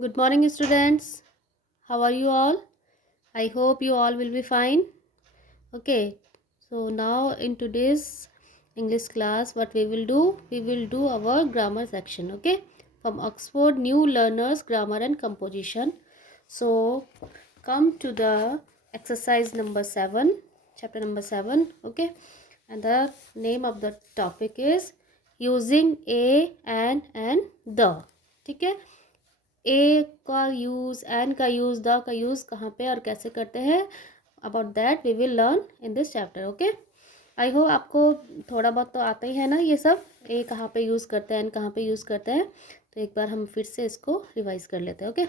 Good morning, students. How are you all? I hope you all will be fine. Okay, so now in today's English class, what we will do our grammar section. Okay, from Oxford New Learners Grammar and Composition. So, come to the exercise number 7, chapter number 7. Okay, and the name of the topic is using a and the. ठीक है, a का use, an का use, the का use कहाँ पे और कैसे करते हैं, about that we will learn in this chapter. Okay, I hope आपको थोड़ा बहुत तो आता ही है ना ये सब. ए कहाँ पे यूज़ करते हैं, एन कहाँ पे यूज़ करते हैं, तो एक बार हम फिर से इसको रिवाइज कर लेते हैं. Okay,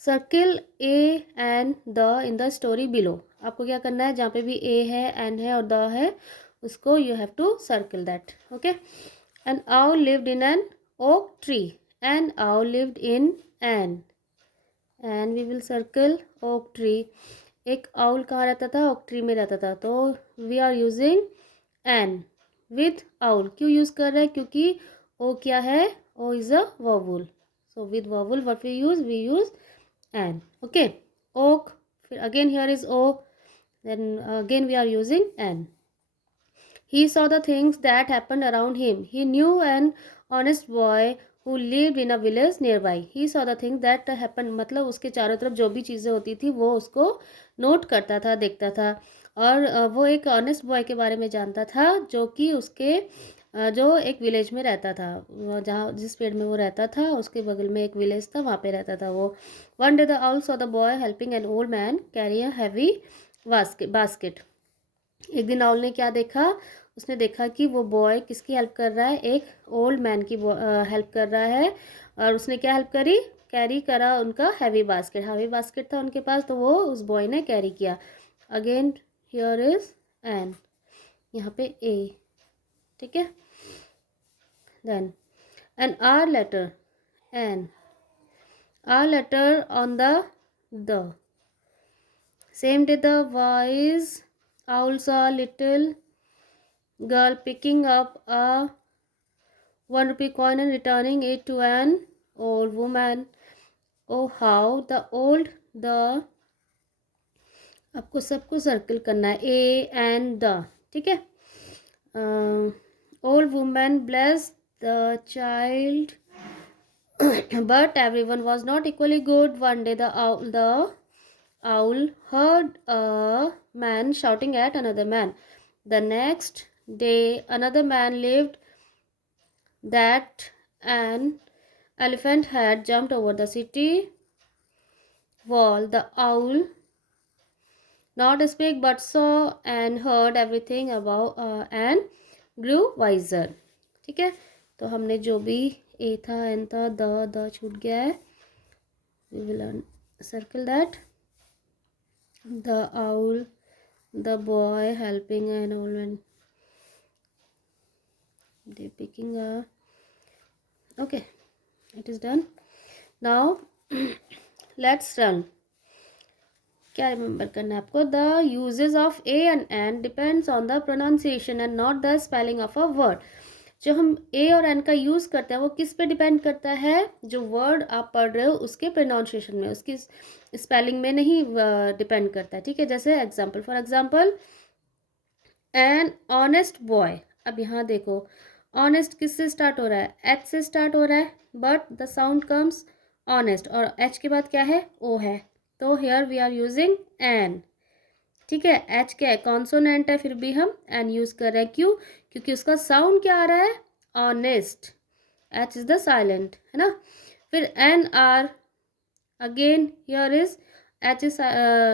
circle A and the in the story below. आपको क्या करना है, जहाँ पे भी ए है, एन है और द है, उसको you have to circle that. Okay, an owl lived in an oak tree. An owl lived in an, and we will circle oak tree. एक आउल कहाँ रहता था, ओक ट्री में रहता था, तो we are using an with owl. क्यों use कर रहे हैं, क्योंकि ओ क्या है, O is a vowel. So with vowel what we use an. Okay, oak, फिर again here is O, then again we are using an. He saw the things that happened around him. He knew an honest boy who lived in a village nearby. He saw the things that happened, मतलब उसके चारों तरफ जो भी चीज़ें होती थी वो उसको नोट करता था, देखता था. और वो एक ऑनेस्ट बॉय के बारे में जानता था जो कि उसके जो एक विलेज में रहता था, जहाँ जिस पेड़ में वो रहता था उसके बगल में एक विलेज था, वहाँ पे रहता था वो. One day the owl saw the boy helping an old man carry a heavy basket. एक दिन आउल ने क्या देखा, उसने देखा कि वो बॉय किसकी हेल्प कर रहा है, एक ओल्ड मैन की हेल्प कर रहा है. और उसने क्या हेल्प करी, कैरी करा उनका हैवी बास्केट था उनके पास, तो वो उस बॉय ने कैरी किया. अगेन हियर इज एन, यहाँ पे ए. ठीक है, then an R letter an, R letter on the same day the wise owl saw a little girl picking up a 1 rupee coin and returning it to an old woman. Oh how the old the, आपको सबको circle करना है, A and the. ठीक है, old women bless the child but everyone was not equally good. One day the owl heard a man shouting at another man. The next day another man lived that an elephant had jumped over the city wall. The owl not speak but saw and heard everything about and grew wiser. ठीक है, तो हमने जो भी ए था, N था, the छूट गया है. we will circle that. The owl, the boy helping an old man, they picking a. Okay, it is done. Now let's run. क्या रिमेंबर करना है आपको, the uses of a and an depends on the pronunciation and not the spelling of a word. जो हम ए और an का use करते हैं वो किस पे डिपेंड करता है, जो वर्ड आप पढ़ रहे हो उसके प्रोनाउंसिएशन में, उसकी स्पेलिंग में नहीं डिपेंड करता है. ठीक है, जैसे example, for example N honest boy. अब यहाँ देखो, ऑनेस्ट किससे स्टार्ट हो रहा है, एच से स्टार्ट हो रहा है, but the sound comes honest, और एच के बाद क्या है, ओ है, तो here we are using an. ठीक है, एच क्या है, कॉन्सोनेंट है, फिर भी हम एन यूज़ कर रहे हैं. क्यों, क्योंकि उसका साउंड क्या आ रहा है, honest. H is the silent, है ना. फिर an hour, again here is H is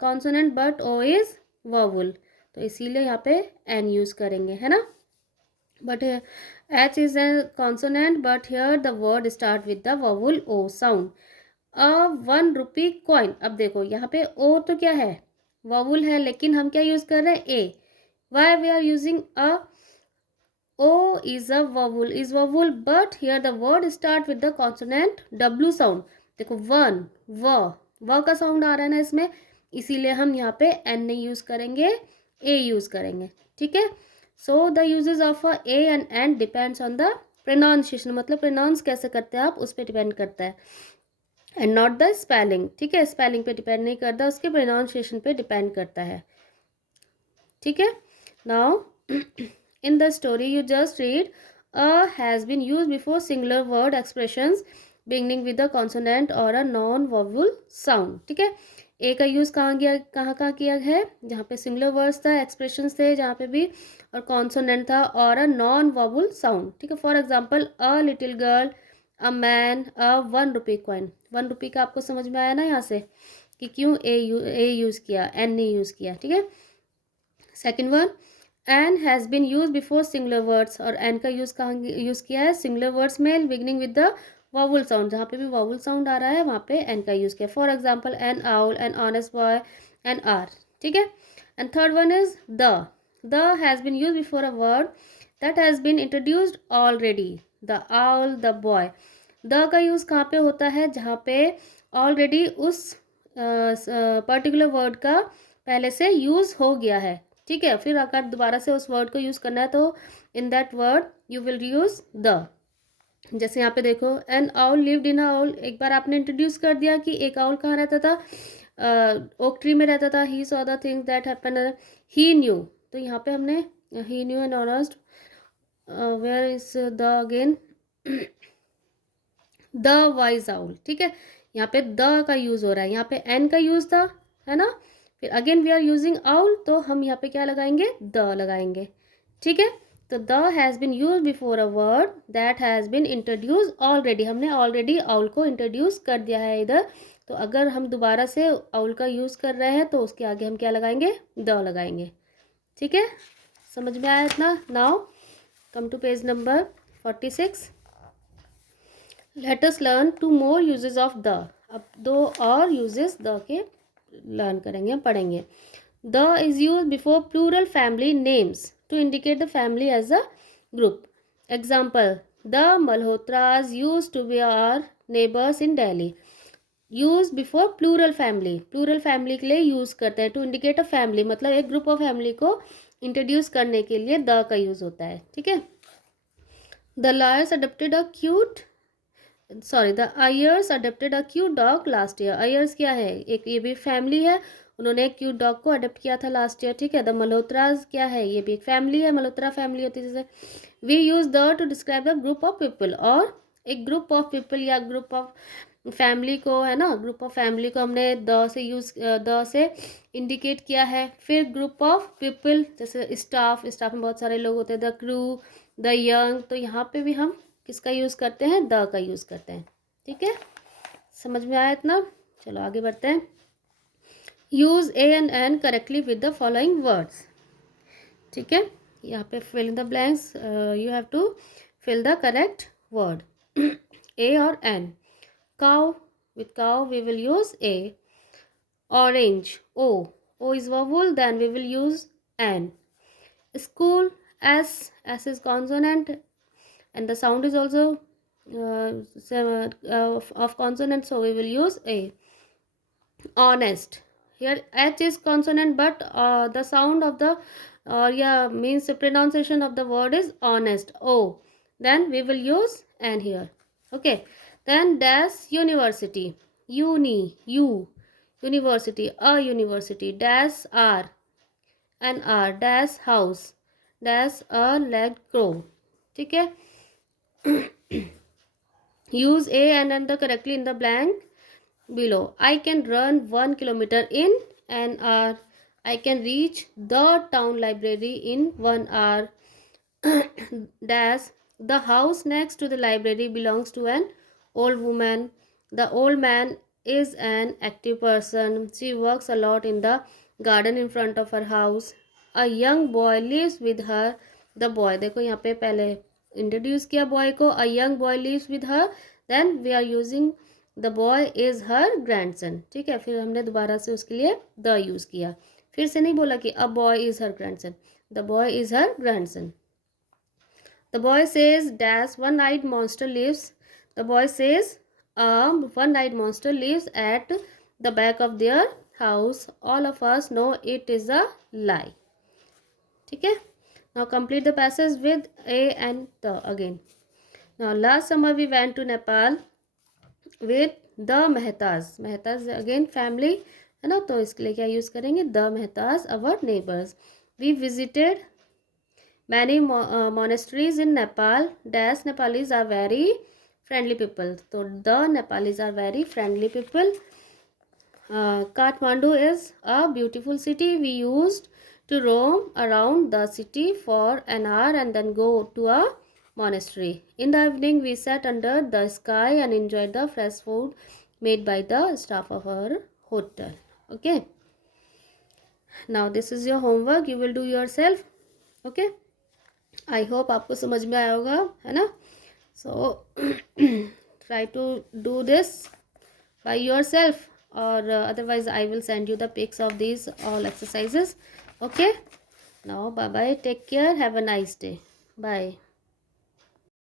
consonant but O is vowel, तो इसीलिए यहाँ पे एन यूज़ करेंगे, है ना. But H is a consonant but here the word start with the vowel O sound. A 1 rupee coin. अब देखो यहाँ पे ओ तो क्या है, वॉवुल है, लेकिन हम क्या यूज़ कर रहे हैं, a. Why we are using a, O is a vowel, is vowel, but here the word start with the consonant W sound. देखो वन, व का साउंड आ रहा है ना इसमें, इसीलिए हम यहाँ पे एन नहीं यूज़ करेंगे, ए यूज़ करेंगे. ठीक है, so the uses of a a and an depends on the pronunciation, मतलब प्रोनाउंस कैसे करते हैं आप उस पर डिपेंड करता है. एंड नॉट द स्पेलिंग, ठीक है, स्पेलिंग पे डिपेंड नहीं करता, उसके प्रोनाउंसिएशन पे डिपेंड करता है, ठीक है। Now in the story you just read, a has been use before singular word expressions beginning with a consonant और अ नॉन वोवल साउंड, ठीक है। ए का यूज़ कहाँ किया है, जहाँ पे सिंगुलर वर्ड्स था, एक्सप्रेशंस थे जहाँ पे भी, और कॉन्सोनेंट था और अ नॉन वोवल साउंड, ठीक है। For example a little girl, a man, a 1 rupee coin. 1 रुपी का आपको समझ में आया ना यहाँ से कि क्यों ए यूज़ किया, एन नहीं यूज़ किया, ठीक है। Second one, an has been use before singular words, और एन का यूज़ कहाँ यूज़ किया है, सिंगुलर वर्ड्स में beginning with the vowel sound, जहाँ पे भी वावल साउंड आ रहा है वहाँ पे एन का यूज़ किया। For example an owl, an honest boy, an R, ठीक है। And third one is the has been use before a word that has been introduced already, the owl, the boy. The का use कहाँ पे होता है, जहाँ पे already उस पर्टिकुलर वर्ड का पहले से यूज़ हो गया है, ठीक है। फिर अगर दोबारा से उस वर्ड को यूज़ करना है तो in that word you will use the. जैसे यहाँ पे देखो, एन आउल लिव्ड इन अ आउल, एक बार आपने इंट्रोड्यूस कर दिया कि एक आउल कहाँ रहता था, ओक ट्री में रहता था। He saw the things that happen, he knew, तो यहाँ पे हमने he knew and honest, where is the again, the wise owl, ठीक है। यहाँ पे द का यूज़ हो रहा है, यहाँ पे एन का यूज़ था, है ना। फिर again we are using owl, तो हम यहाँ पे क्या लगाएंगे, द लगाएंगे, ठीक है। तो the has been use before a word that has been introduce already, हमने ऑलरेडी आउल को इंट्रोड्यूस कर दिया है इधर, तो अगर हम दोबारा से आउल का यूज़ कर रहे हैं तो उसके आगे हम क्या लगाएंगे, द लगाएंगे, ठीक है। समझ में आया इतना। Now come to page number 46। Let us learn two more uses of the. अब दो और यूजेस द के लर्न करेंगे, पढ़ेंगे। The is use before plural family names to indicate the family as a group. Example, the Malhotras use to be our neighbours in Delhi. Use before plural family, plural family के लिए use करते हैं, to indicate a family, मतलब एक group of family को introduce करने के लिए द का यूज होता है, ठीक है। The liars adopted a cute, sorry, the Iyers adopted a cute dog last year. Iyers क्या है, एक ये भी फैमिली है, उन्होंने एक क्यूट डॉग को अडोप्ट किया था लास्ट ईयर, ठीक है। द मल्होत्रास क्या है, ये भी एक फैमिली है, मल्होत्रा फैमिली होती है जैसे। We use the to describe the group of people, और एक ग्रुप ऑफ पीपल या ग्रुप ऑफ फैमिली को, है ना, ग्रुप ऑफ फैमिली को हमने द से यूज, द से इंडिकेट किया है। फिर ग्रुप ऑफ पीपल जैसे स्टाफ, स्टाफ में बहुत सारे लोग होते हैं, द क्रू, द यंग, तो यहाँ पे भी हम किसका यूज़ करते हैं, द का यूज़ करते हैं, ठीक है। समझ में आया इतना। चलो आगे बढ़ते हैं। Use a and an correctly with the following words, ठीक है। यहाँ पे fill in the blanks, you have to fill the correct word, a और an. Cow, with cow we will use a. Orange, o is vowel, then we will use an. School, s is consonant and the sound is also of consonant, so we will use a. Honest, here h is consonant but the sound of the, yeah, means the pronunciation of the word is honest, o, then we will use an here, okay. Then dash university, university, a university, dash r, an r, dash house, dash a legged crow, ठीक है। use a and then the correctly in the blank below. I can run 1 kilometer in an hour. I can reach the town library in 1 hour. Dash, the house next to the library belongs to an old woman. The old man is an active person. She works a lot in the garden in front of her house. A young boy lives with her. The boy, देखो यहाँ पे पहले introduce किया boy को, a young boy lives with her, then we are using the boy is her grandson, ठीक है। फिर हमने दोबारा से उसके लिए the यूज़ किया, फिर से नहीं बोला कि a boy is her grandson, the boy is her grandson. The boy says dash one-eyed monster lives. The boy says one-eyed monster lives at the back of their house. All of us know it is a lie. ठीक है. Now complete the passage with a and the again. Now last summer we went to Nepal with the Mehtas, Mehtas again family है ना, तो इसके लिए क्या use करेंगे, the Mehtas our neighbours. We visited many monasteries in Nepal, dash Nepalese are very friendly people, तो the Nepalese are very friendly people. Kathmandu is a beautiful city. We used to roam around the city for an hour and then go to a monastery. In the evening, we sat under the sky and enjoyed the fresh food made by the staff of our hotel. Okay. Now this is your homework. You will do yourself. Okay. I hope आपको समझ में आया होगा, है ना? So try to do this by yourself, or otherwise I will send you the pics of these all exercises. Okay, now bye bye, take care, have a nice day, bye.